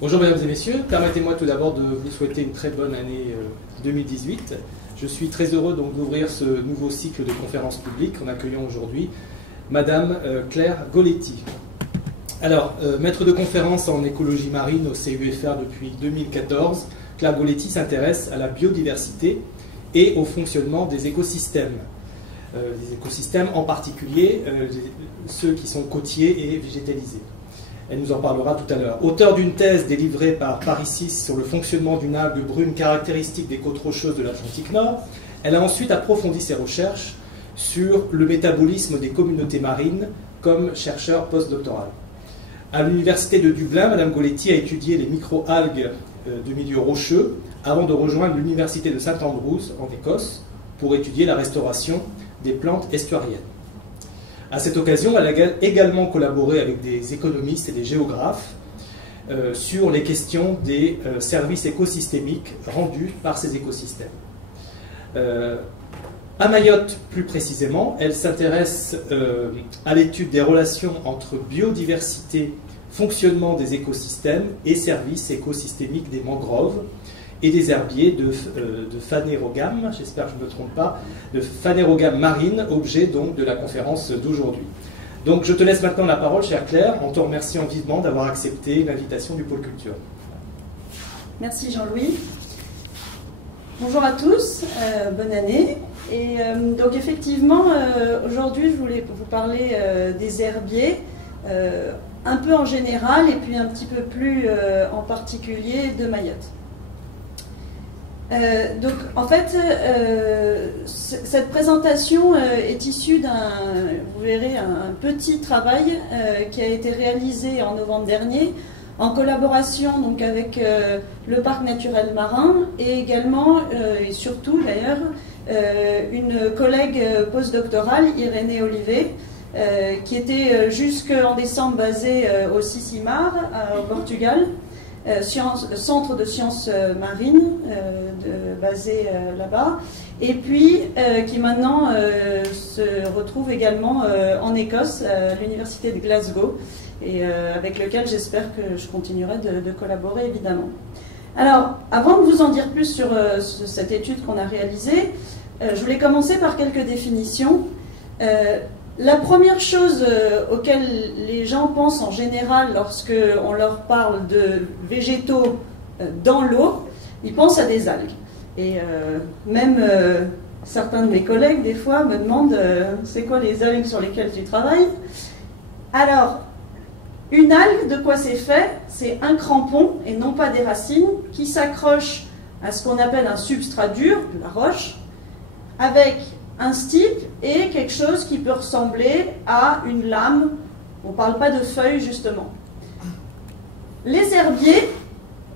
Bonjour mesdames et messieurs, permettez-moi tout d'abord de vous souhaiter une très bonne année 2018. Je suis très heureux donc d'ouvrir ce nouveau cycle de conférences publiques en accueillant aujourd'hui Madame Claire Goletti. Alors, maître de conférence en écologie marine au CUFR depuis 2014, Claire Goletti s'intéresse à la biodiversité et au fonctionnement des écosystèmes. Des écosystèmes en particulier ceux qui sont côtiers et végétalisés. Elle nous en parlera tout à l'heure. Auteur d'une thèse délivrée par Paris 6 sur le fonctionnement d'une algue brune caractéristique des côtes rocheuses de l'Atlantique Nord, elle a ensuite approfondi ses recherches sur le métabolisme des communautés marines comme chercheur postdoctoral. À l'université de Dublin, Madame Goletti a étudié les micro-algues de milieux rocheux avant de rejoindre l'université de St Andrews en Écosse pour étudier la restauration des plantes estuariennes. À cette occasion, elle a également collaboré avec des économistes et des géographes sur les questions des services écosystémiques rendus par ces écosystèmes. À Mayotte, plus précisément, elle s'intéresse à l'étude des relations entre biodiversité, fonctionnement des écosystèmes et services écosystémiques des mangroves et des herbiers de Phanerogame, j'espère que je ne me trompe pas, de Phanerogame marine, objet donc de la conférence d'aujourd'hui. Donc je te laisse maintenant la parole, chère Claire, en te remerciant vivement d'avoir accepté l'invitation du Pôle Culture. Merci Jean-Louis. Bonjour à tous, bonne année. Et donc effectivement, aujourd'hui je voulais vous parler des herbiers, un peu en général et puis un petit peu plus en particulier de Mayotte. Donc en fait, cette présentation est issue d'un, vous verrez, un petit travail qui a été réalisé en novembre dernier en collaboration donc avec le parc naturel marin et également et surtout d'ailleurs une collègue postdoctorale, Irénée Olivet, qui était jusqu'en décembre basée au Sissimar au Portugal. Centre de sciences marines basé là-bas, et puis qui maintenant se retrouve également en Écosse, à l'université de Glasgow, et avec lequel j'espère que je continuerai de collaborer évidemment. Alors, avant de vous en dire plus sur cette étude qu'on a réalisée, je voulais commencer par quelques définitions. La première chose auquel les gens pensent en général lorsqu'on leur parle de végétaux dans l'eau, ils pensent à des algues. Et même certains de mes collègues, des fois, me demandent c'est quoi les algues sur lesquelles tu travailles? Alors, une algue, de quoi c'est fait? C'est un crampon, et non pas des racines, qui s'accroche à ce qu'on appelle un substrat dur, de la roche, avec un stipe et quelque chose qui peut ressembler à une lame. On ne parle pas de feuilles, justement. Les herbiers,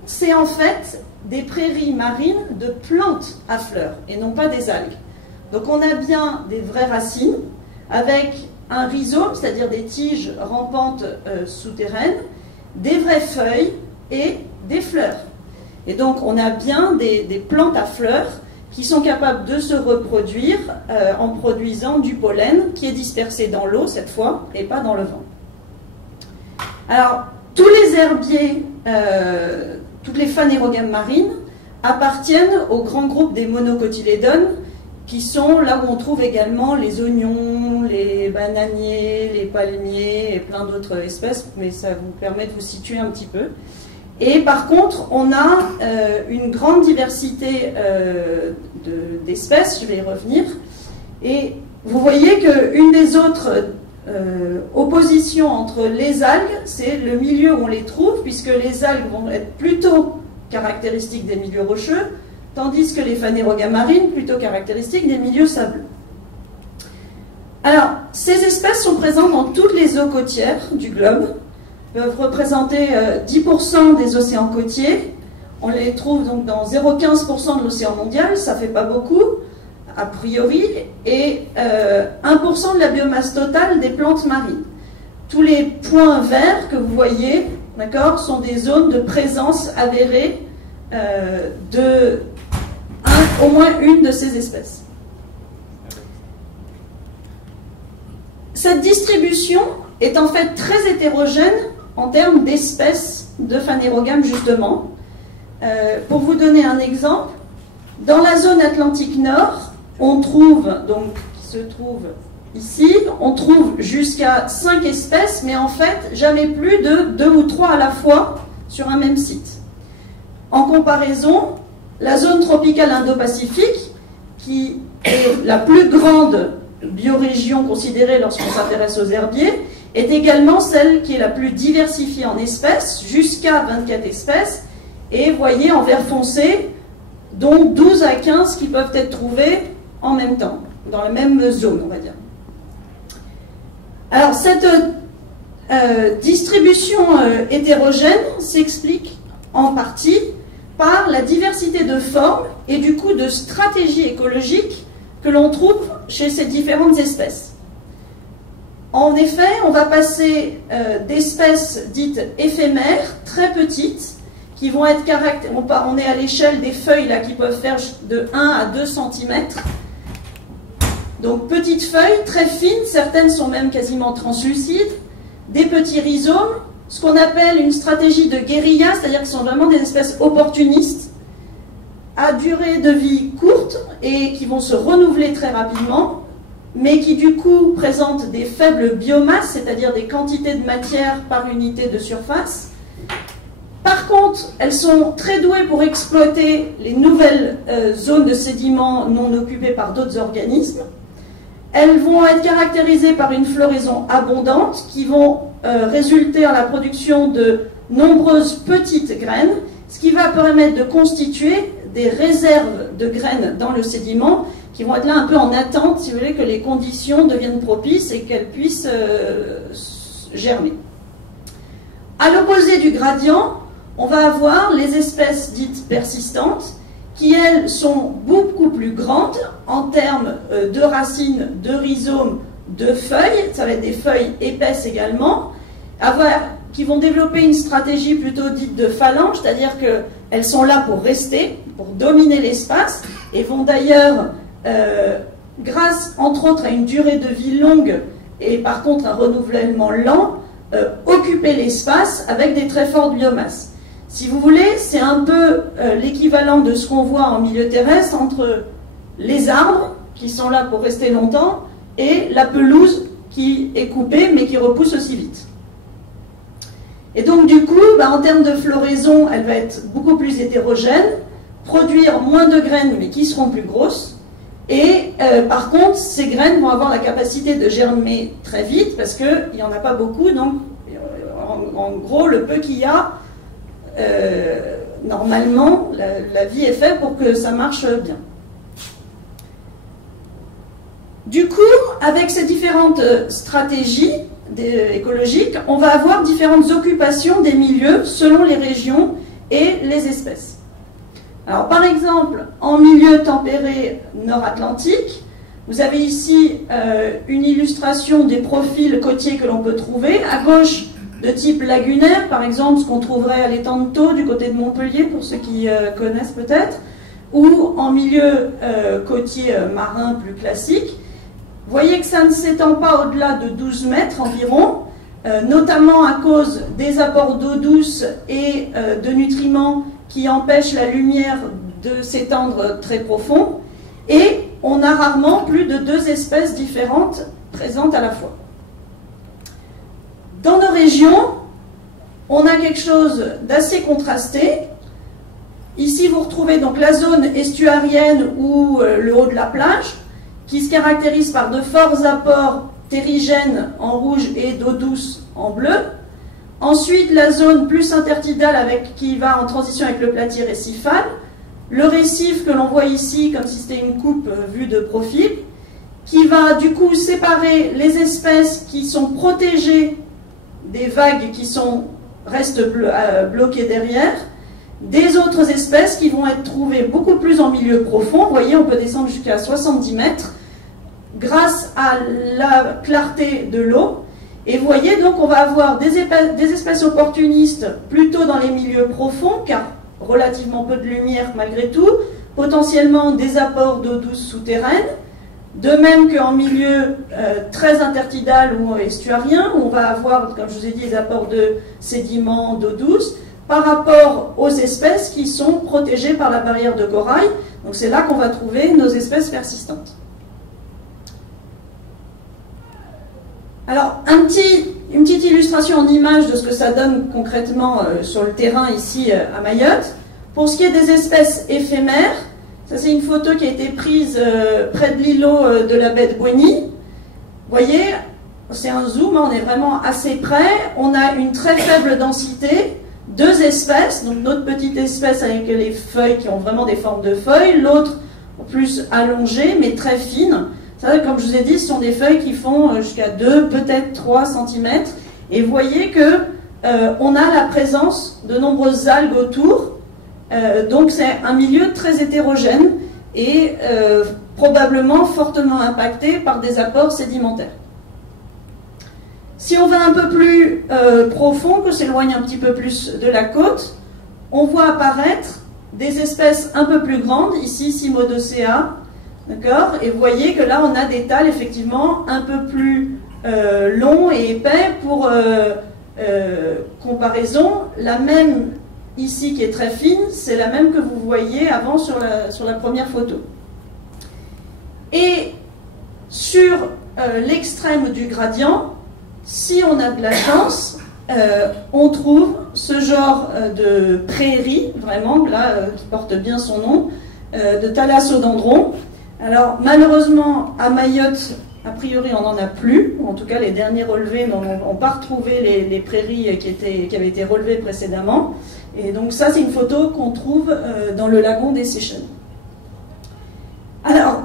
c'est en fait des prairies marines de plantes à fleurs, et non pas des algues. Donc on a bien des vraies racines, avec un rhizome, c'est-à-dire des tiges rampantes souterraines, des vraies feuilles et des fleurs. Et donc on a bien des plantes à fleurs qui sont capables de se reproduire en produisant du pollen qui est dispersé dans l'eau cette fois et pas dans le vent. Alors, tous les herbiers, toutes les phanérogames marines appartiennent au grand groupe des monocotylédones qui sont là où on trouve également les oignons, les bananiers, les palmiers et plein d'autres espèces, mais ça vous permet de vous situer un petit peu. Et par contre, on a une grande diversité d'espèces, je vais y revenir. Et vous voyez qu'une des autres oppositions entre les algues, c'est le milieu où on les trouve, puisque les algues vont être plutôt caractéristiques des milieux rocheux, tandis que les phanérogames marines, plutôt caractéristiques des milieux sableux. Alors, ces espèces sont présentes dans toutes les eaux côtières du globe, peuvent représenter 10% des océans côtiers. On les trouve donc dans 0,15% de l'océan mondial, ça ne fait pas beaucoup, a priori, et 1% de la biomasse totale des plantes marines. Tous les points verts que vous voyez, d'accord, sont des zones de présence avérée de au moins une de ces espèces. Cette distribution est en fait très hétérogène en termes d'espèces de phanérogame justement. Pour vous donner un exemple, dans la zone Atlantique Nord, on trouve, donc qui se trouve ici, on trouve jusqu'à 5 espèces, mais en fait jamais plus de 2 ou 3 à la fois sur un même site. En comparaison, la zone tropicale Indo-Pacifique, qui est la plus grande biorégion considérée lorsqu'on s'intéresse aux herbiers, est également celle qui est la plus diversifiée en espèces, jusqu'à 24 espèces, et voyez en vert foncé, dont 12 à 15 qui peuvent être trouvés en même temps, dans la même zone, on va dire. Alors, cette distribution hétérogène s'explique en partie par la diversité de formes et du coup de stratégies écologiques que l'on trouve chez ces différentes espèces. En effet, on va passer d'espèces dites éphémères, très petites, qui vont être caractérisées, on est à l'échelle des feuilles là, qui peuvent faire de 1 à 2 cm. Donc petites feuilles, très fines, certaines sont même quasiment translucides, des petits rhizomes, ce qu'on appelle une stratégie de guérilla, c'est-à-dire que ce sont vraiment des espèces opportunistes, à durée de vie courte et qui vont se renouveler très rapidement, mais qui du coup présentent des faibles biomasses, c'est-à-dire des quantités de matière par unité de surface. Par contre, elles sont très douées pour exploiter les nouvelles zones de sédiments non occupées par d'autres organismes. Elles vont être caractérisées par une floraison abondante qui vont résulter en la production de nombreuses petites graines, ce qui va permettre de constituer des réserves de graines dans le sédiment qui vont être là un peu en attente, si vous voulez, que les conditions deviennent propices et qu'elles puissent germer. À l'opposé du gradient, on va avoir les espèces dites persistantes qui, elles, sont beaucoup plus grandes en termes de racines, de rhizomes, de feuilles. Ça va être des feuilles épaisses également, qui vont développer une stratégie plutôt dite de phalange, c'est-à-dire qu'elles sont là pour rester, pour dominer l'espace, et vont d'ailleurs, grâce entre autres à une durée de vie longue et par contre un renouvellement lent, occuper l'espace avec des très fortes biomasses. Si vous voulez, c'est un peu l'équivalent de ce qu'on voit en milieu terrestre entre les arbres, qui sont là pour rester longtemps, et la pelouse qui est coupée, mais qui repousse aussi vite. Et donc, du coup, en termes de floraison, elle va être beaucoup plus hétérogène, produire moins de graines, mais qui seront plus grosses. Et par contre, ces graines vont avoir la capacité de germer très vite, parce qu'il n'y en a pas beaucoup, donc en gros, le peu qu'il y a, normalement, la vie est faite pour que ça marche bien. Du coup, avec ces différentes stratégies écologiques, on va avoir différentes occupations des milieux selon les régions et les espèces. Alors, par exemple, en milieu tempéré nord-atlantique, vous avez ici une illustration des profils côtiers que l'on peut trouver. À gauche, de type lagunaire, par exemple, ce qu'on trouverait à l'étang de Thau, du côté de Montpellier, pour ceux qui connaissent peut-être, ou en milieu côtier marin plus classique. Vous voyez que ça ne s'étend pas au-delà de 12 mètres environ, notamment à cause des apports d'eau douce et de nutriments qui empêchent la lumière de s'étendre très profond, et on a rarement plus de 2 espèces différentes présentes à la fois. Dans nos régions, on a quelque chose d'assez contrasté. Ici, vous retrouvez donc la zone estuarienne ou le haut de la plage, qui se caractérise par de forts apports terrigènes en rouge et d'eau douce en bleu. Ensuite, la zone plus intertidale qui va en transition avec le platier récifal. Le récif que l'on voit ici, comme si c'était une coupe vue de profil, qui va du coup séparer les espèces qui sont protégées des vagues qui restent bloquées derrière, des autres espèces qui vont être trouvées beaucoup plus en milieu profond. Vous voyez, on peut descendre jusqu'à 70 mètres grâce à la clarté de l'eau. Et vous voyez, donc, on va avoir des espèces opportunistes plutôt dans les milieux profonds, car relativement peu de lumière malgré tout, potentiellement des apports d'eau douce souterraine, de même qu'en milieu très intertidal ou estuarien, où on va avoir, comme je vous ai dit, des apports de sédiments, d'eau douce, par rapport aux espèces qui sont protégées par la barrière de corail. Donc c'est là qu'on va trouver nos espèces persistantes. Alors, une petite illustration en image de ce que ça donne concrètement sur le terrain ici à Mayotte. Pour ce qui est des espèces éphémères, ça c'est une photo qui a été prise près de l'îlot de la baie de Bouéni. Vous voyez, c'est un zoom, on est vraiment assez près. On a une très faible densité, 2 espèces, donc notre petite espèce avec les feuilles qui ont vraiment des formes de feuilles, l'autre plus allongée mais très fine. Ça, comme je vous ai dit, ce sont des feuilles qui font jusqu'à 2, peut-être 3 cm. Et vous voyez que on a la présence de nombreuses algues autour. Donc c'est un milieu très hétérogène et probablement fortement impacté par des apports sédimentaires. Si on va un peu plus profond, que s'éloigne un petit peu plus de la côte, on voit apparaître des espèces un peu plus grandes, ici Cimodocea, d'accord, et vous voyez que là on a des thalles effectivement un peu plus longs et épais. Pour comparaison, la même ici qui est très fine, c'est la même que vous voyez avant sur la première photo. Et sur l'extrême du gradient, si on a de la chance, on trouve ce genre de prairie, vraiment, là, qui porte bien son nom, de thalassodendron. Alors, malheureusement, à Mayotte, a priori, on n'en a plus, ou en tout cas, les derniers relevés n'ont pas retrouvé les prairies qui avaient été relevées précédemment. Et donc, ça, c'est une photo qu'on trouve dans le lagon des Seychelles. Alors,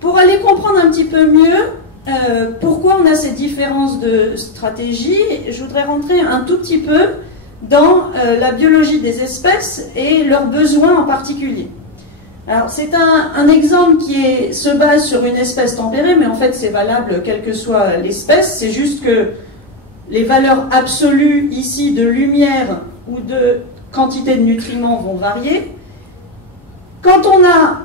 pour aller comprendre un petit peu mieux pourquoi on a ces différences de stratégie, je voudrais rentrer un tout petit peu dans la biologie des espèces et leurs besoins en particulier. Alors c'est un exemple qui se base sur une espèce tempérée, mais en fait c'est valable quelle que soit l'espèce, c'est juste que les valeurs absolues ici de lumière ou de quantité de nutriments vont varier. Quand on a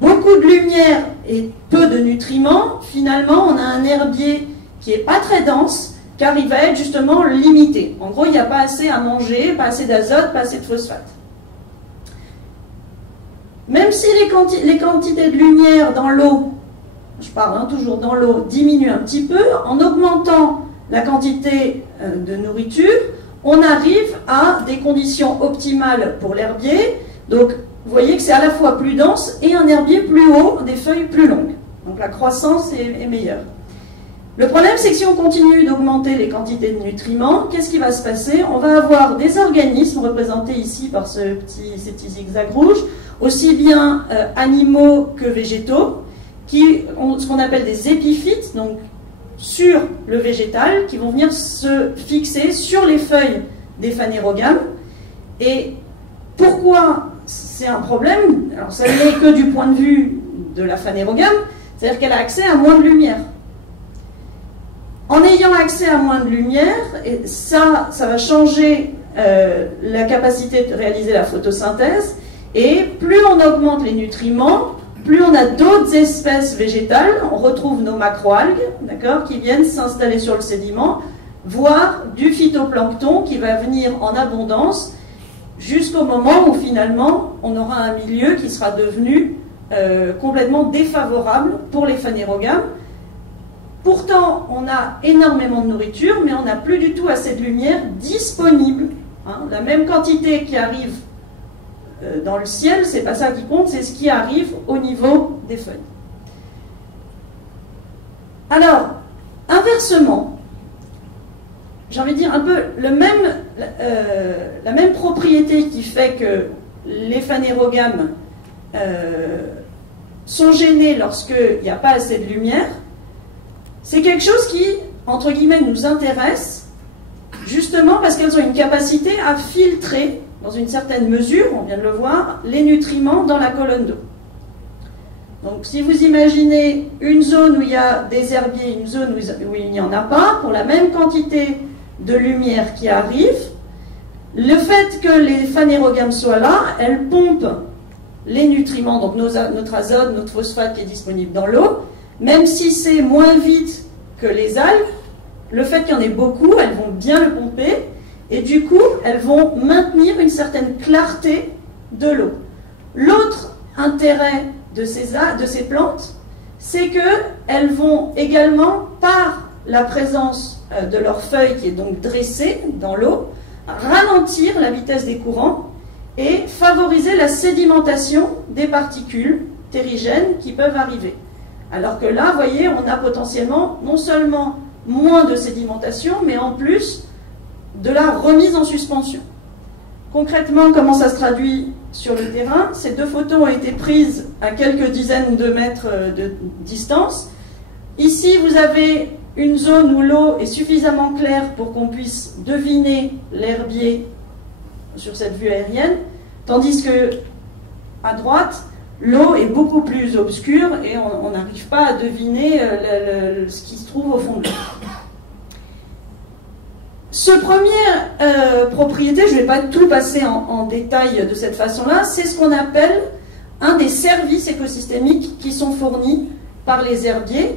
beaucoup de lumière et peu de nutriments, finalement on a un herbier qui n'est pas très dense, car il va être justement limité. En gros, il n'y a pas assez à manger, pas assez d'azote, pas assez de phosphate. Même si les quantités de lumière dans l'eau, je parle toujours dans l'eau, diminuent un petit peu, en augmentant la quantité de nourriture, on arrive à des conditions optimales pour l'herbier. Donc, vous voyez que c'est à la fois plus dense et un herbier plus haut, des feuilles plus longues. Donc la croissance est meilleure. Le problème, c'est que si on continue d'augmenter les quantités de nutriments, qu'est-ce qui va se passer? On va avoir des organismes représentés ici par ces petits zigzags rouges, aussi bien animaux que végétaux, qui ont ce qu'on appelle des épiphytes, donc sur le végétal, qui vont venir se fixer sur les feuilles des phanérogames. Et pourquoi c'est un problème? Alors ça n'est que du point de vue de la phanérogame, c'est-à-dire qu'elle a accès à moins de lumière. En ayant accès à moins de lumière, et ça va changer la capacité de réaliser la photosynthèse, et plus on augmente les nutriments, plus on a d'autres espèces végétales, on retrouve nos macroalgues, d'accord, qui viennent s'installer sur le sédiment, voire du phytoplancton qui va venir en abondance, jusqu'au moment où finalement on aura un milieu qui sera devenu complètement défavorable pour les phanérogames. Pourtant, on a énormément de nourriture, mais on n'a plus du tout assez de lumière disponible. Hein, la même quantité qui arrive dans le ciel, c'est pas ça qui compte, c'est ce qui arrive au niveau des feuilles. Alors, inversement, j'ai envie de dire un peu la même propriété qui fait que les phanérogames sont gênés lorsqu'il n'y a pas assez de lumière. C'est quelque chose qui, entre guillemets, nous intéresse, justement parce qu'elles ont une capacité à filtrer, dans une certaine mesure, on vient de le voir, les nutriments dans la colonne d'eau. Donc si vous imaginez une zone où il y a des herbiers, une zone où il n'y en a pas, pour la même quantité de lumière qui arrive, le fait que les phanérogames soient là, elles pompent les nutriments, donc notre azote, notre phosphate qui est disponible dans l'eau, même si c'est moins vite que les algues, le fait qu'il y en ait beaucoup, elles vont bien le pomper, et du coup, elles vont maintenir une certaine clarté de l'eau. L'autre intérêt de ces plantes, c'est qu'elles vont également, par la présence de leurs feuilles qui est donc dressée dans l'eau, ralentir la vitesse des courants et favoriser la sédimentation des particules terrigènes qui peuvent arriver. Alors que là, vous voyez, on a potentiellement non seulement moins de sédimentation, mais en plus de la remise en suspension. Concrètement, comment ça se traduit sur le terrain? Ces deux photos ont été prises à quelques dizaines de mètres de distance. Ici, vous avez une zone où l'eau est suffisamment claire pour qu'on puisse deviner l'herbier sur cette vue aérienne, tandis que à droite, l'eau est beaucoup plus obscure et on n'arrive pas à deviner ce qui se trouve au fond de l'eau. Ce premier propriété, je ne vais pas tout passer en détail de cette façon-là, c'est ce qu'on appelle un des services écosystémiques qui sont fournis par les herbiers.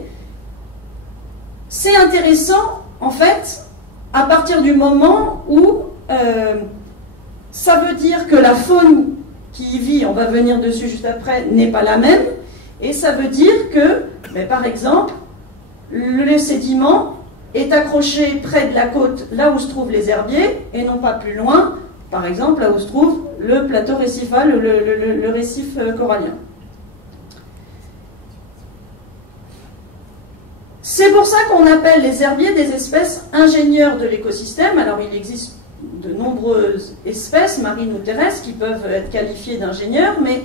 C'est intéressant, en fait, à partir du moment où ça veut dire que la faune qui y vit, on va venir dessus juste après, n'est pas la même, et ça veut dire que, par exemple, le sédiment est accroché près de la côte, là où se trouvent les herbiers, et non pas plus loin, par exemple, là où se trouve le plateau récifal, le récif corallien. C'est pour ça qu'on appelle les herbiers des espèces ingénieurs de l'écosystème. Alors il existe de nombreuses espèces, marines ou terrestres, qui peuvent être qualifiées d'ingénieurs, mais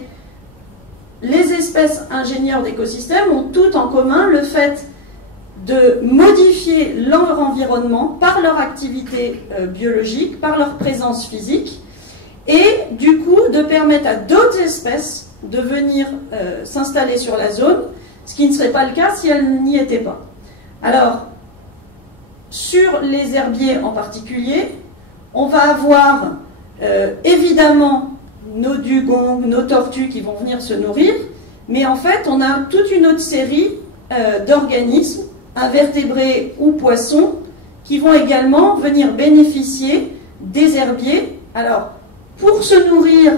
les espèces ingénieurs d'écosystèmes ont tout en commun le fait de modifier leur environnement par leur activité biologique, par leur présence physique, et du coup de permettre à d'autres espèces de venir s'installer sur la zone, ce qui ne serait pas le cas si elles n'y étaient pas. Alors, sur les herbiers en particulier, on va avoir évidemment nos dugongs, nos tortues qui vont venir se nourrir, mais en fait on a toute une autre série d'organismes, invertébrés ou poissons, qui vont également venir bénéficier des herbiers, alors pour se nourrir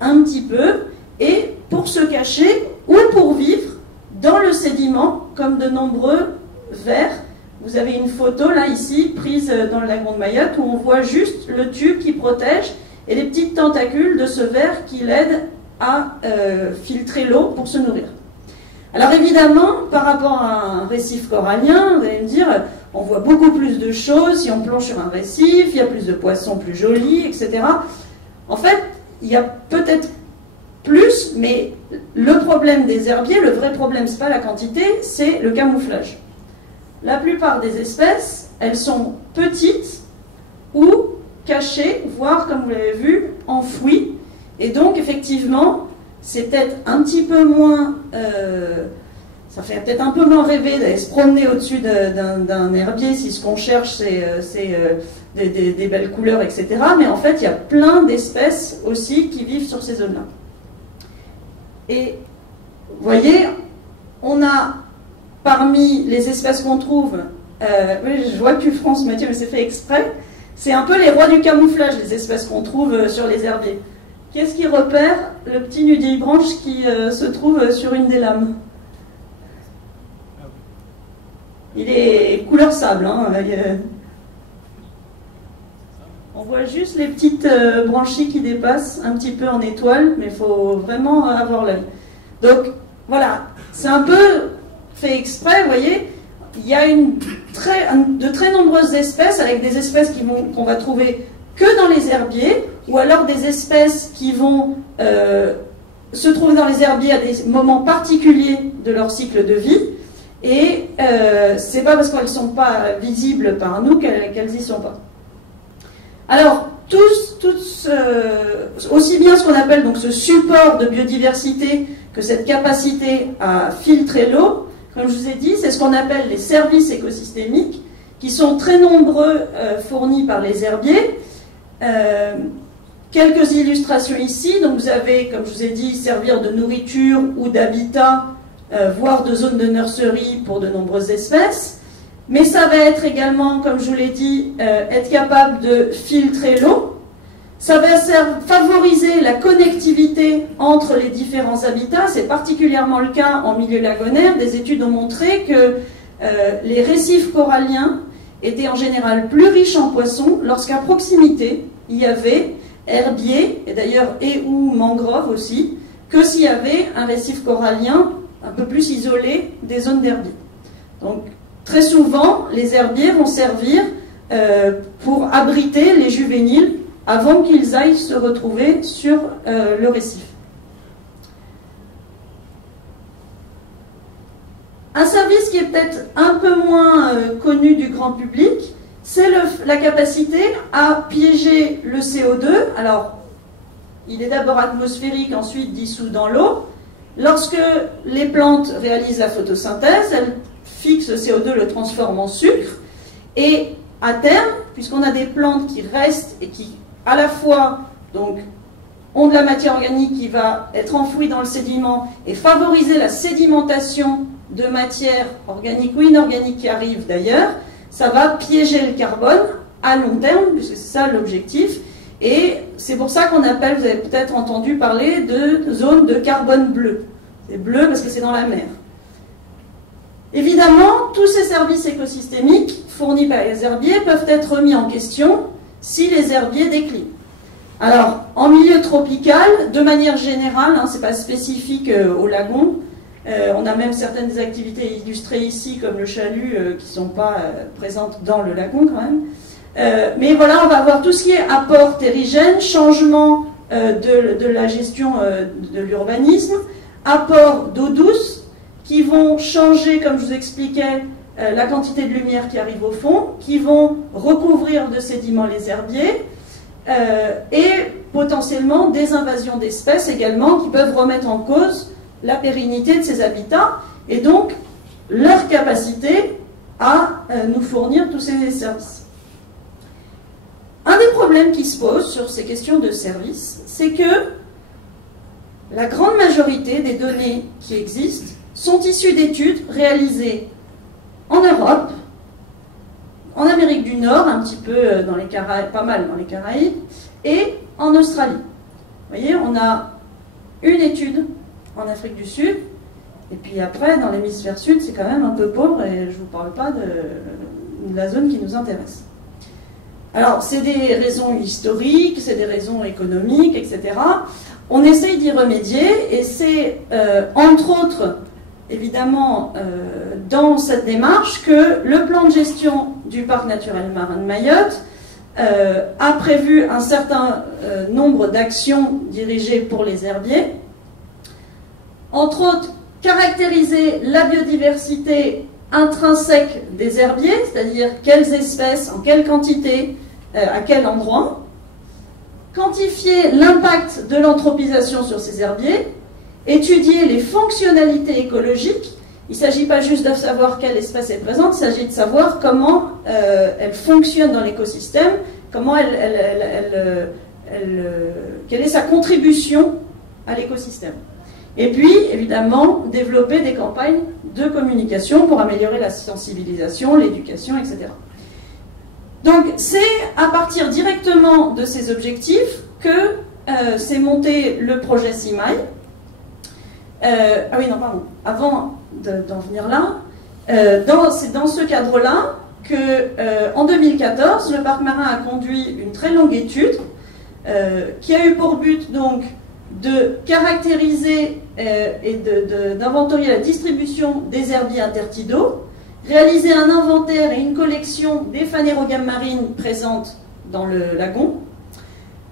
un petit peu et pour se cacher ou pour vivre dans le sédiment, comme de nombreux vers. Vous avez une photo là ici prise dans le lagon de Mayotte où on voit juste le tube qui protège et les petites tentacules de ce ver qui l'aident à filtrer l'eau pour se nourrir. Alors évidemment, par rapport à un récif corallien, vous allez me dire, on voit beaucoup plus de choses si on plonge sur un récif, il y a plus de poissons plus jolis, etc. En fait, il y a peut-être plus, mais le problème des herbiers, le vrai problème, ce n'est pas la quantité, c'est le camouflage. La plupart des espèces, elles sont petites ou cachées, voire, comme vous l'avez vu, enfouies. Et donc, effectivement, c'est peut-être un petit peu moins... ça fait peut-être un peu moins rêver d'aller se promener au-dessus d'un herbier si ce qu'on cherche, c'est des belles couleurs, etc. Mais en fait, il y a plein d'espèces aussi qui vivent sur ces zones-là. Et, vous voyez, on a... Parmi les espèces qu'on trouve, oui, je vois que tu fronces Mathieu, mais c'est fait exprès, c'est un peu les rois du camouflage, les espèces qu'on trouve sur les herbiers. Qu'est-ce qui repère le petit nudibranche qui se trouve sur une des lames? Il est couleur sable, hein, on voit juste les petites branchies qui dépassent un petit peu en étoile, mais il faut vraiment avoir l'œil. Donc voilà, c'est un peu... fait exprès, vous voyez, il y a de très nombreuses espèces, avec des espèces qu'on va trouver que dans les herbiers, ou alors des espèces qui vont se trouver dans les herbiers à des moments particuliers de leur cycle de vie, et c'est pas parce qu'elles ne sont pas visibles par nous qu'elles y sont pas. Alors, aussi bien ce qu'on appelle donc ce support de biodiversité que cette capacité à filtrer l'eau, comme je vous ai dit, c'est ce qu'on appelle les services écosystémiques, qui sont très nombreux fournis par les herbiers. Quelques illustrations ici. Donc vous avez, comme je vous ai dit, servir de nourriture ou d'habitat, voire de zone de nurserie pour de nombreuses espèces. mais ça va être également, comme je vous l'ai dit, être capable de filtrer l'eau. Ça va favoriser la connectivité entre les différents habitats. C'est particulièrement le cas en milieu lagonaire. Des études ont montré que les récifs coralliens étaient en général plus riches en poissons lorsqu'à proximité, il y avait herbiers, et d'ailleurs ou mangroves aussi, que s'il y avait un récif corallien un peu plus isolé des zones d'herbiers. Donc, très souvent, les herbiers vont servir pour abriter les juvéniles avant qu'ils aillent se retrouver sur le récif. Un service qui est peut-être un peu moins connu du grand public, c'est la capacité à piéger le CO2. Alors, il est d'abord atmosphérique, ensuite dissous dans l'eau. Lorsque les plantes réalisent la photosynthèse, elles fixent le CO2, le transforment en sucre, et à terme, puisqu'on a des plantes qui restent et qui à la fois donc, ont de la matière organique qui va être enfouie dans le sédiment et favoriser la sédimentation de matière organique ou inorganique qui arrive d'ailleurs, ça va piéger le carbone à long terme, puisque c'est ça l'objectif. Et c'est pour ça qu'on appelle, vous avez peut-être entendu parler de zone de carbone bleu. C'est bleu parce que c'est dans la mer. Évidemment, tous ces services écosystémiques fournis par les herbiers peuvent être remis en question si les herbiers déclinent. Alors, en milieu tropical, de manière générale, ce n'est pas spécifique au lagon, on a même certaines activités illustrées ici, comme le chalut, qui ne sont pas présentes dans le lagon quand même. Mais voilà, on va avoir tout ce qui est apport terrigène, changement de la gestion de l'urbanisme, apport d'eau douce, qui vont changer, comme je vous expliquais, la quantité de lumière qui arrive au fond, qui vont recouvrir de sédiments les herbiers, et potentiellement des invasions d'espèces également qui peuvent remettre en cause la pérennité de ces habitats et donc leur capacité à nous fournir tous ces services. Un des problèmes qui se posent sur ces questions de services, c'est que la grande majorité des données qui existent sont issues d'études réalisées en Europe, en Amérique du Nord, un petit peu dans les Caraïbes, pas mal dans les Caraïbes, et en Australie. Vous voyez, on a une étude en Afrique du Sud, et puis après, dans l'hémisphère sud, c'est quand même un peu pauvre, et je ne vous parle pas de la zone qui nous intéresse. Alors, c'est des raisons historiques, c'est des raisons économiques, etc. On essaye d'y remédier, et c'est, entre autres, évidemment, dans cette démarche, que le plan de gestion du parc naturel marin de Mayotte a prévu un certain nombre d'actions dirigées pour les herbiers. Entre autres, caractériser la biodiversité intrinsèque des herbiers, c'est-à-dire quelles espèces, en quelle quantité, à quel endroit. Quantifier l'impact de l'anthropisation sur ces herbiers. Étudier les fonctionnalités écologiques. Il ne s'agit pas juste de savoir quelle espèce est présente, il s'agit de savoir comment elle fonctionne dans l'écosystème, comment quelle est sa contribution à l'écosystème. Et puis, évidemment, développer des campagnes de communication pour améliorer la sensibilisation, l'éducation, etc. Donc, c'est à partir directement de ces objectifs que s'est monté le projet CIMAI. Ah oui, non, pardon. Avant d'en venir là, c'est dans ce cadre-là que, en 2014, le parc marin a conduit une très longue étude qui a eu pour but donc de caractériser et d'inventorier la distribution des herbiers intertidaux, réaliser un inventaire et une collection des phanérogames marines présentes dans le lagon,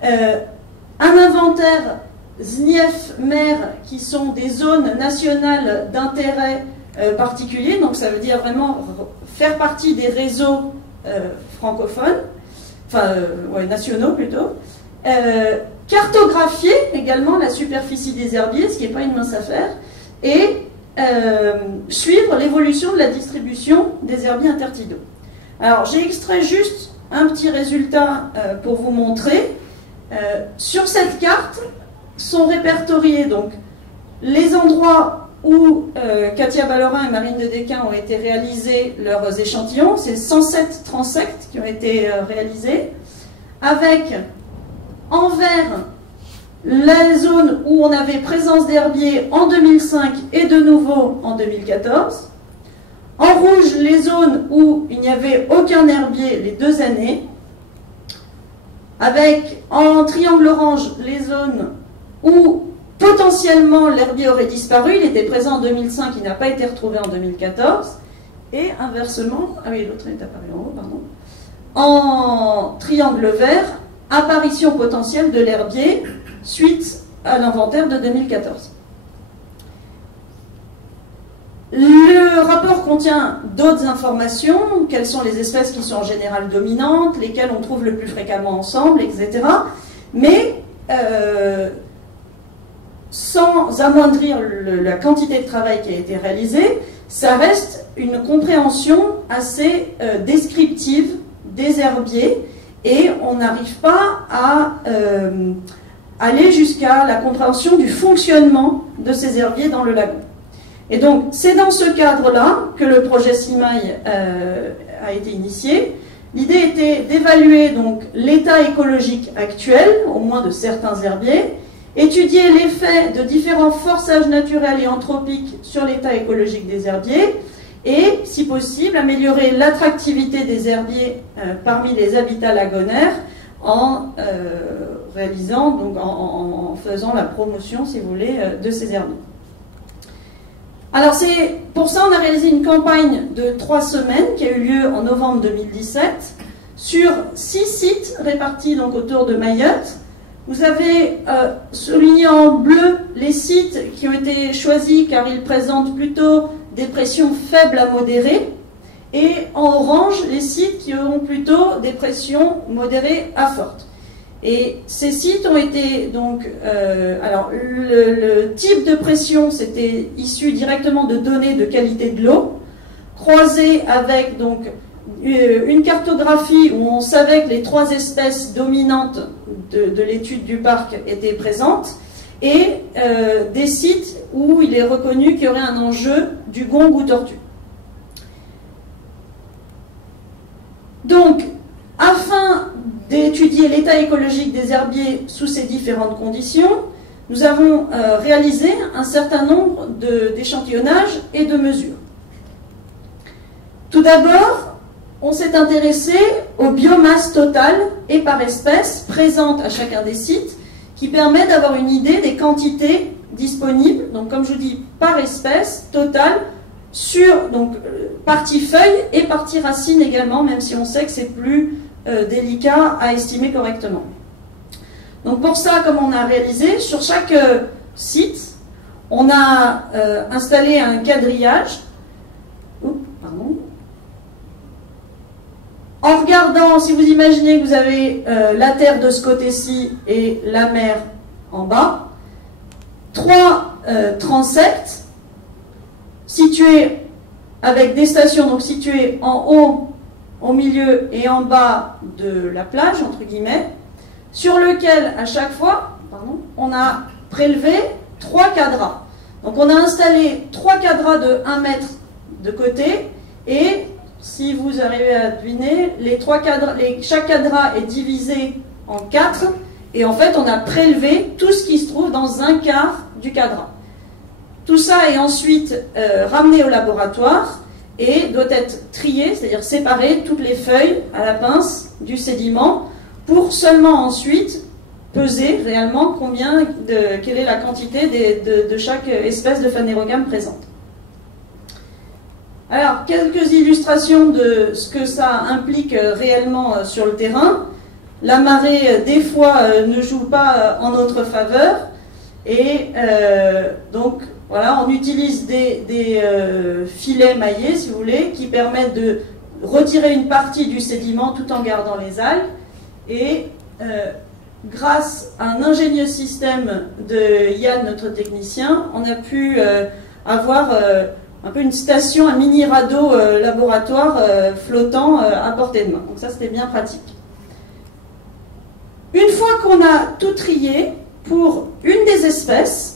un inventaire ZNIEF-mer qui sont des zones nationales d'intérêt particulier, donc ça veut dire vraiment faire partie des réseaux francophones, enfin nationaux plutôt, cartographier également la superficie des herbiers, ce qui n'est pas une mince affaire, et suivre l'évolution de la distribution des herbiers intertidaux. Alors j'ai extrait juste un petit résultat pour vous montrer. Sur cette carte sont répertoriés donc les endroits où Katia Ballorin et Marine de Desquin ont été réalisés leurs échantillons. C'est 107 transects qui ont été réalisés, avec en vert les zones où on avait présence d'herbiers en 2005 et de nouveau en 2014. En rouge, les zones où il n'y avait aucun herbier les 2 années. Avec en triangle orange les zones où potentiellement l'herbier aurait disparu. Il était présent en 2005, il n'a pas été retrouvé en 2014. Et inversement, ah oui, l'autre est apparu en haut, pardon. En triangle vert, apparition potentielle de l'herbier suite à l'inventaire de 2014. Le rapport contient d'autres informations, quelles sont les espèces qui sont en général dominantes, lesquelles on trouve le plus fréquemment ensemble, etc. Mais sans amoindrir la quantité de travail qui a été réalisée, ça reste une compréhension assez descriptive des herbiers et on n'arrive pas à aller jusqu'à la compréhension du fonctionnement de ces herbiers dans le lagon. Et donc, c'est dans ce cadre-là que le projet SIMAI a été initié. L'idée était d'évaluer donc l'état écologique actuel, au moins de certains herbiers, étudier l'effet de différents forçages naturels et anthropiques sur l'état écologique des herbiers, et, si possible, améliorer l'attractivité des herbiers parmi les habitats lagonaires en réalisant, donc en faisant la promotion, si vous voulez, de ces herbiers. Alors c'est pour ça on a réalisé une campagne de 3 semaines qui a eu lieu en novembre 2017 sur 6 sites répartis donc autour de Mayotte. Vous avez souligné en bleu les sites qui ont été choisis car ils présentent plutôt des pressions faibles à modérées, et en orange les sites qui ont plutôt des pressions modérées à fortes. Et ces sites ont été donc, alors le type de pression c'était issu directement de données de qualité de l'eau, croisé avec donc une cartographie où on savait que les 3 espèces dominantes de l'étude du parc étaient présentes, et des sites où il est reconnu qu'il y aurait un enjeu du gong ou tortue. Donc, afin d'étudier l'état écologique des herbiers sous ces différentes conditions, nous avons réalisé un certain nombre d'échantillonnages et de mesures. Tout d'abord, on s'est intéressé aux biomasses totales et par espèce présentes à chacun des sites, qui permet d'avoir une idée des quantités disponibles, donc comme je vous dis, par espèce totale, sur donc, partie feuille et partie racine également, même si on sait que c'est plus délicat à estimer correctement. Donc pour ça, comme on a réalisé, sur chaque site, on a installé un quadrillage. En regardant, si vous imaginez que vous avez la terre de ce côté-ci et la mer en bas, 3 transects situés avec des stations donc situées en haut, au milieu et en bas de la plage, entre guillemets, sur lequel, à chaque fois, on a prélevé 3 cadras. Donc on a installé 3 cadras de 1 mètre de côté, et si vous arrivez à deviner, chaque cadras est divisé en 4, et en fait on a prélevé tout ce qui se trouve dans un quart du cadras. Tout ça est ensuite ramené au laboratoire, et doit être trié, c'est-à-dire séparer toutes les feuilles à la pince du sédiment pour seulement ensuite peser réellement quelle est la quantité de chaque espèce de phanérogame présente. Alors, quelques illustrations de ce que ça implique réellement sur le terrain. La marée, des fois, ne joue pas en notre faveur, et donc voilà, on utilise des filets maillés, si vous voulez, qui permettent de retirer une partie du sédiment tout en gardant les algues. Et grâce à un ingénieux système de Yann, notre technicien, on a pu avoir un peu une station, un mini radeau laboratoire flottant à portée de main. Donc ça, c'était bien pratique. Une fois qu'on a tout trié pour une des espèces,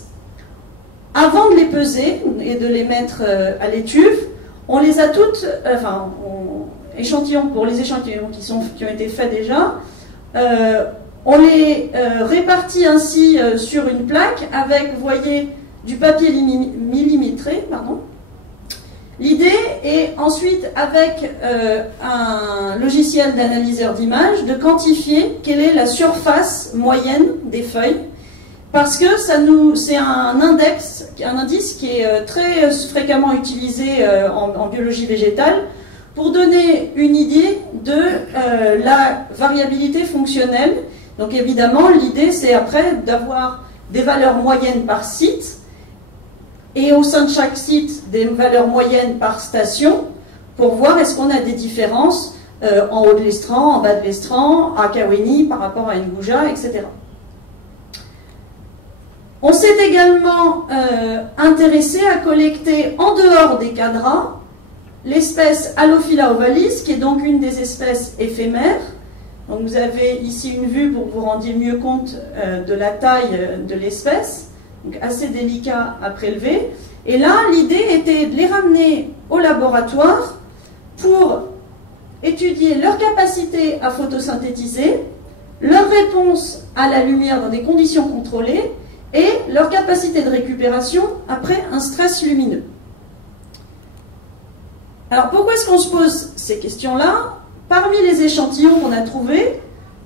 avant de les peser et de les mettre à l'étuve, on les a toutes, échantillons, pour les échantillons qui ont été faits déjà, on les répartit ainsi sur une plaque avec, vous voyez, du papier millimétré, pardon. L'idée est ensuite, avec un logiciel d'analyseur d'images, de quantifier quelle est la surface moyenne des feuilles, parce que c'est un indice qui est très fréquemment utilisé en biologie végétale pour donner une idée de la variabilité fonctionnelle. Donc évidemment, l'idée c'est après d'avoir des valeurs moyennes par site, et au sein de chaque site, des valeurs moyennes par station, pour voir est-ce qu'on a des différences en haut de l'estran, en bas de l'estran, à Kaweni par rapport à Nguja, etc. On s'est également intéressé à collecter en dehors des cadras l'espèce Halophila ovalis, qui est donc une des espèces éphémères. Donc vous avez ici une vue pour que vous rendiez mieux compte de la taille de l'espèce. Donc assez délicat à prélever. Et là, l'idée était de les ramener au laboratoire pour étudier leur capacité à photosynthétiser, leur réponse à la lumière dans des conditions contrôlées et leur capacité de récupération après un stress lumineux. Alors pourquoi est-ce qu'on se pose ces questions-là? Parmi les échantillons qu'on a trouvés,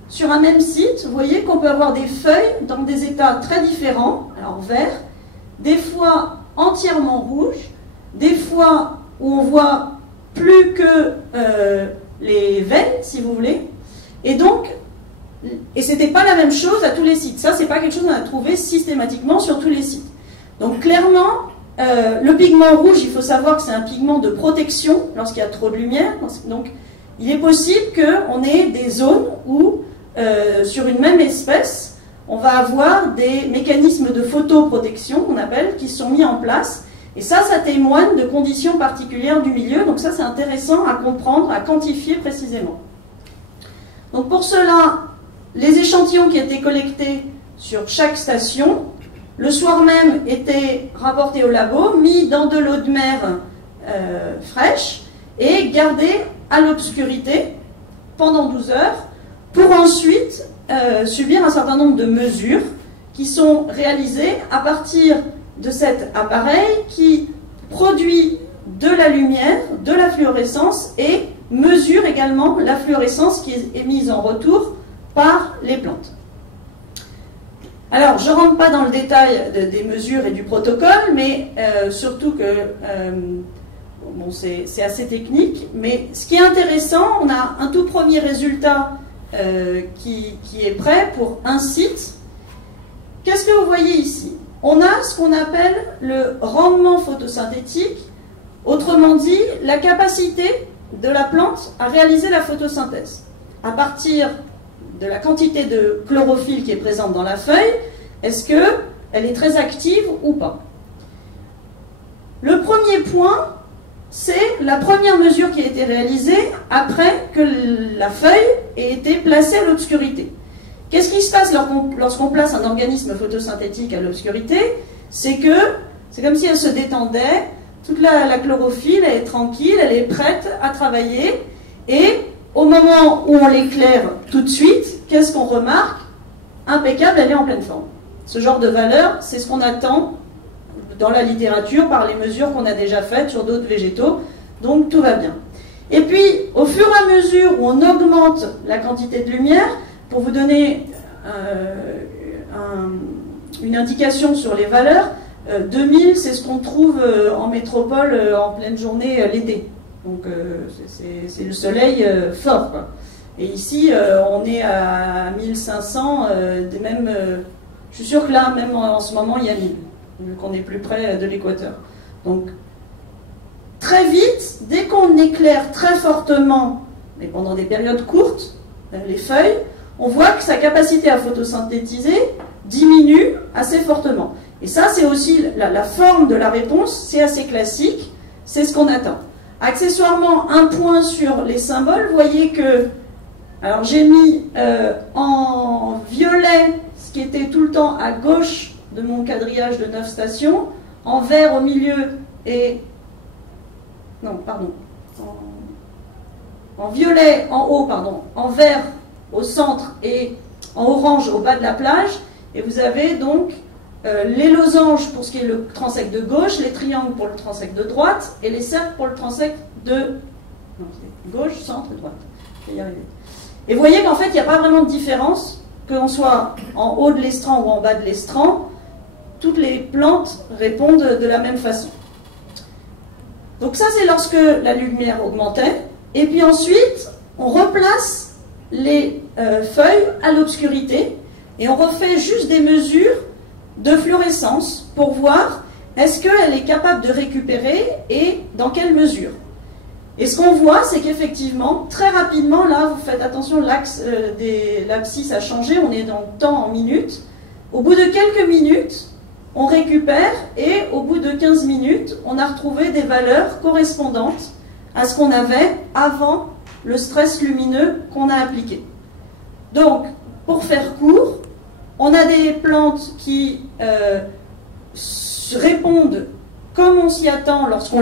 sur un même site, vous voyez qu'on peut avoir des feuilles dans des états très différents, alors vert, des fois entièrement rouges, des fois où on voit plus que les veines, si vous voulez, et donc, c'était pas la même chose à tous les sites. Ça, c'est pas quelque chose qu'on a trouvé systématiquement sur tous les sites. Donc clairement, le pigment rouge, il faut savoir que c'est un pigment de protection lorsqu'il y a trop de lumière, donc il est possible qu'on ait des zones où sur une même espèce, on va avoir des mécanismes de photoprotection, qu'on appelle, qui sont mis en place. Et ça témoigne de conditions particulières du milieu. Donc ça, c'est intéressant à comprendre, à quantifier précisément. Donc pour cela, les échantillons qui étaient collectés sur chaque station, le soir même, étaient rapportés au labo, mis dans de l'eau de mer fraîche et gardés à l'obscurité pendant 12 heures, pour ensuite subir un certain nombre de mesures qui sont réalisées à partir de cet appareil qui produit de la lumière, de la fluorescence et mesure également la fluorescence qui est émise en retour par les plantes. Alors, je ne rentre pas dans le détail des mesures et du protocole, mais surtout que bon, c'est assez technique, mais ce qui est intéressant, on a un tout premier résultat qui est prêt pour un site. Qu'est-ce que vous voyez ici? On a ce qu'on appelle le rendement photosynthétique, autrement dit, la capacité de la plante à réaliser la photosynthèse. À partir de la quantité de chlorophylle qui est présente dans la feuille, est-ce qu'elle est très active ou pas? Le premier point, c'est la première mesure qui a été réalisée après que la feuille ait été placée à l'obscurité. Qu'est-ce qui se passe lorsqu'on place un organisme photosynthétique à l'obscurité? C'est comme si elle se détendait, toute la chlorophylle, elle est tranquille, elle est prête à travailler, et au moment où on l'éclaire tout de suite, qu'est-ce qu'on remarque? Impeccable, elle est en pleine forme. Ce genre de valeur, c'est ce qu'on attend dans la littérature par les mesures qu'on a déjà faites sur d'autres végétaux, donc tout va bien. Et puis, au fur et à mesure où on augmente la quantité de lumière, pour vous donner une indication sur les valeurs, 2000, c'est ce qu'on trouve en métropole en pleine journée l'été. Donc c'est le soleil fort, quoi. Et ici, on est à 1500, je suis sûr que là, même en ce moment, il y a 1000, vu qu'on est plus près de l'équateur. Donc, très vite, dès qu'on éclaire très fortement, mais pendant des périodes courtes, les feuilles, on voit que sa capacité à photosynthétiser diminue assez fortement. Et ça, c'est aussi la forme de la réponse, c'est assez classique, c'est ce qu'on attend. Accessoirement, un point sur les symboles, vous voyez que, alors j'ai mis en violet ce qui était tout le temps à gauche de mon quadrillage de 9 stations, en vert au milieu et... Non, pardon. En violet en haut, pardon. En vert au centre et en orange au bas de la plage. Et vous avez donc les losanges pour ce qui est le transect de gauche, les triangles pour le transect de droite et les cercles pour le transect de gauche, centre et droite. Je vais y arriver. Et vous voyez qu'en fait, il n'y a pas vraiment de différence, qu'on soit en haut de l'estran ou en bas de l'estran, toutes les plantes répondent de la même façon. Donc ça, c'est lorsque la lumière augmentait. Et puis ensuite, on replace les feuilles à l'obscurité et on refait juste des mesures de fluorescence pour voir est-ce qu'elle est capable de récupérer et dans quelle mesure. Et ce qu'on voit, c'est qu'effectivement, très rapidement, là, vous faites attention, l'axe de l'abscisse a changé, on est dans le temps en minutes. Au bout de quelques minutes, on récupère et au bout de 15 minutes, on a retrouvé des valeurs correspondantes à ce qu'on avait avant le stress lumineux qu'on a appliqué. Donc, pour faire court, on a des plantes qui répondent comme on s'y attend lorsqu'on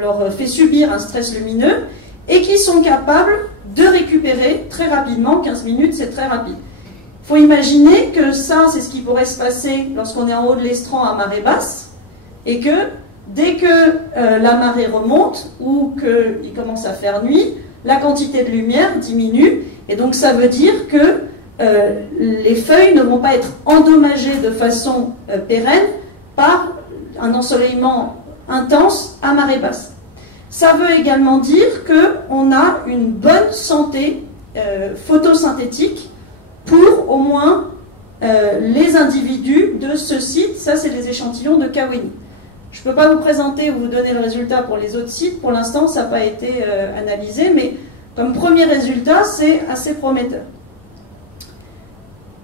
leur fait subir un stress lumineux et qui sont capables de récupérer très rapidement, 15 minutes c'est très rapide. Il faut imaginer que ça c'est ce qui pourrait se passer lorsqu'on est en haut de l'estran à marée basse et que dès que la marée remonte ou qu'il commence à faire nuit, la quantité de lumière diminue et donc ça veut dire que les feuilles ne vont pas être endommagées de façon pérenne par un ensoleillement intense à marée basse. Ça veut également dire qu'on a une bonne santé photosynthétique pour au moins les individus de ce site. Ça, c'est les échantillons de Kaweni. Je ne peux pas vous présenter ou vous donner le résultat pour les autres sites. Pour l'instant, ça n'a pas été analysé, mais comme premier résultat, c'est assez prometteur.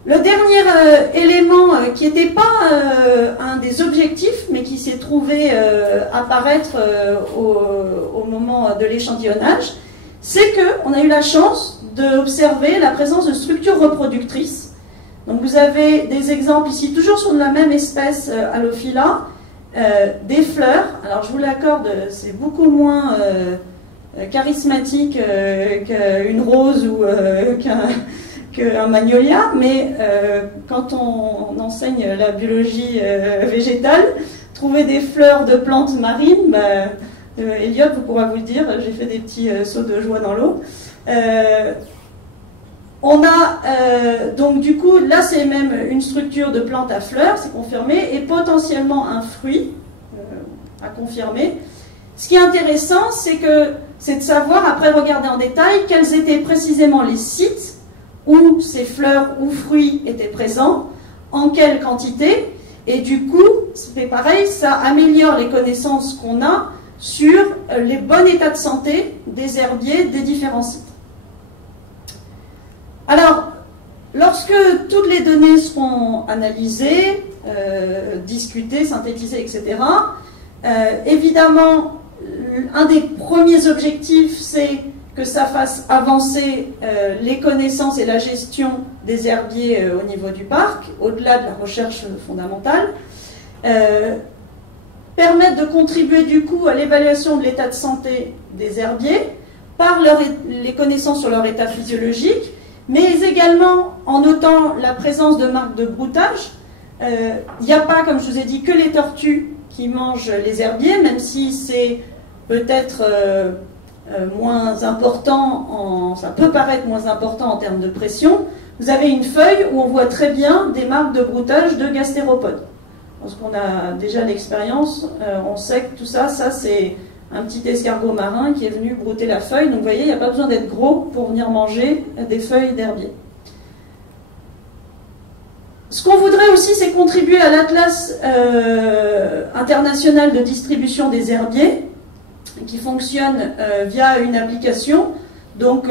Le dernier élément qui n'était pas un des objectifs, mais qui s'est trouvé apparaître au moment de l'échantillonnage, c'est qu'on a eu la chance d'observer la présence de structures reproductrices. Donc vous avez des exemples ici, toujours sur de la même espèce Halophila, des fleurs. Alors je vous l'accorde, c'est beaucoup moins charismatique qu'une rose ou qu'un magnolia, mais quand on enseigne la biologie végétale, trouver des fleurs de plantes marines, Elliot pourra vous le dire, j'ai fait des petits sauts de joie dans l'eau. On a donc du coup, là c'est même une structure de plante à fleurs, c'est confirmé, et potentiellement un fruit à confirmer. Ce qui est intéressant, c'est de savoir, après regarder en détail, quels étaient précisément les sites où ces fleurs ou fruits étaient présents, en quelle quantité, et du coup, c'est pareil, ça améliore les connaissances qu'on a sur les bons états de santé des herbiers des différents sites. Alors, lorsque toutes les données seront analysées, discutées, synthétisées, etc., évidemment, un des premiers objectifs, c'est que ça fasse avancer les connaissances et la gestion des herbiers au niveau du parc, au-delà de la recherche fondamentale, permettre de contribuer du coup à l'évaluation de l'état de santé des herbiers par les connaissances sur leur état physiologique, mais également en notant la présence de marques de broutage. Il n'y a pas, comme je vous ai dit, que les tortues qui mangent les herbiers, même si c'est peut-être moins important, ça peut paraître moins important en termes de pression. Vous avez une feuille où on voit très bien des marques de broutage de gastéropodes. Lorsqu'on a déjà l'expérience, on sait que tout ça, c'est un petit escargot marin qui est venu brouter la feuille. Donc vous voyez, il n'y a pas besoin d'être gros pour venir manger des feuilles d'herbier. Ce qu'on voudrait aussi, c'est contribuer à l'Atlas international de distribution des herbiers, qui fonctionne via une application. Donc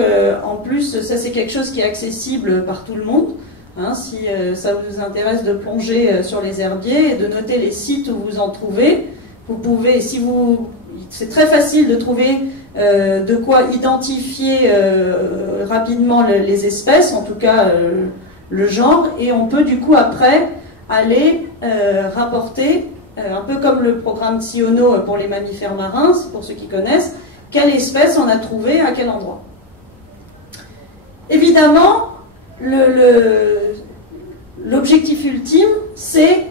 en plus, ça c'est quelque chose qui est accessible par tout le monde. Hein, si ça vous intéresse de plonger sur les herbiers et de noter les sites où vous en trouvez, vous pouvez, c'est très facile de trouver de quoi identifier rapidement les espèces, en tout cas le genre, et on peut du coup après aller rapporter un peu comme le programme Siono pour les mammifères marins, pour ceux qui connaissent, quelle espèce on a trouvé à quel endroit. Évidemment, l'objectif ultime, c'est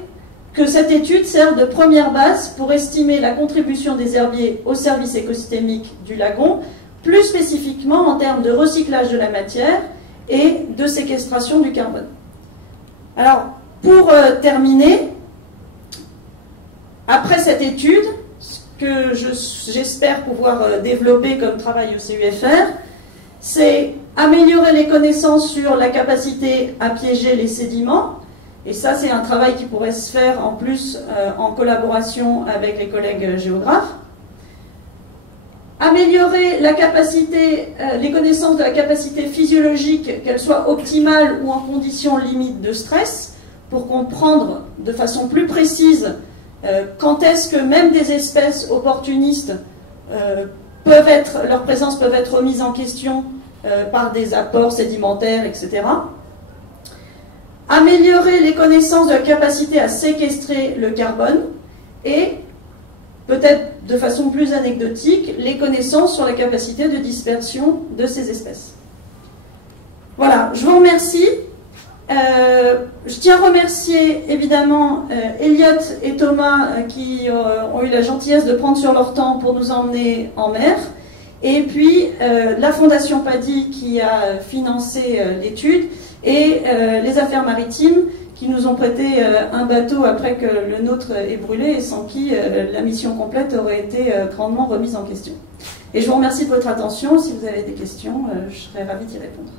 que cette étude serve de première base pour estimer la contribution des herbiers au service écosystémique du lagon, plus spécifiquement en termes de recyclage de la matière et de séquestration du carbone. Alors, pour terminer, après cette étude, ce que j'espère pouvoir développer comme travail au CUFR, c'est améliorer les connaissances sur la capacité à piéger les sédiments, et ça c'est un travail qui pourrait se faire en plus en collaboration avec les collègues géographes. Améliorer la capacité, les connaissances de la capacité physiologique, qu'elle soit optimale ou en conditions limites de stress, pour comprendre de façon plus précise quand est-ce que même des espèces opportunistes leur présence peut être remise en question par des apports sédimentaires, etc. Améliorer les connaissances de la capacité à séquestrer le carbone et, peut-être de façon plus anecdotique, les connaissances sur la capacité de dispersion de ces espèces. Voilà, je vous remercie. Je tiens à remercier évidemment Elliot et Thomas qui ont eu la gentillesse de prendre sur leur temps pour nous emmener en mer. Et puis la Fondation PADI qui a financé l'étude et les Affaires maritimes qui nous ont prêté un bateau après que le nôtre est brûlé et sans qui la mission complète aurait été grandement remise en question. Et je vous remercie de votre attention. Si vous avez des questions, je serais ravie d'y répondre.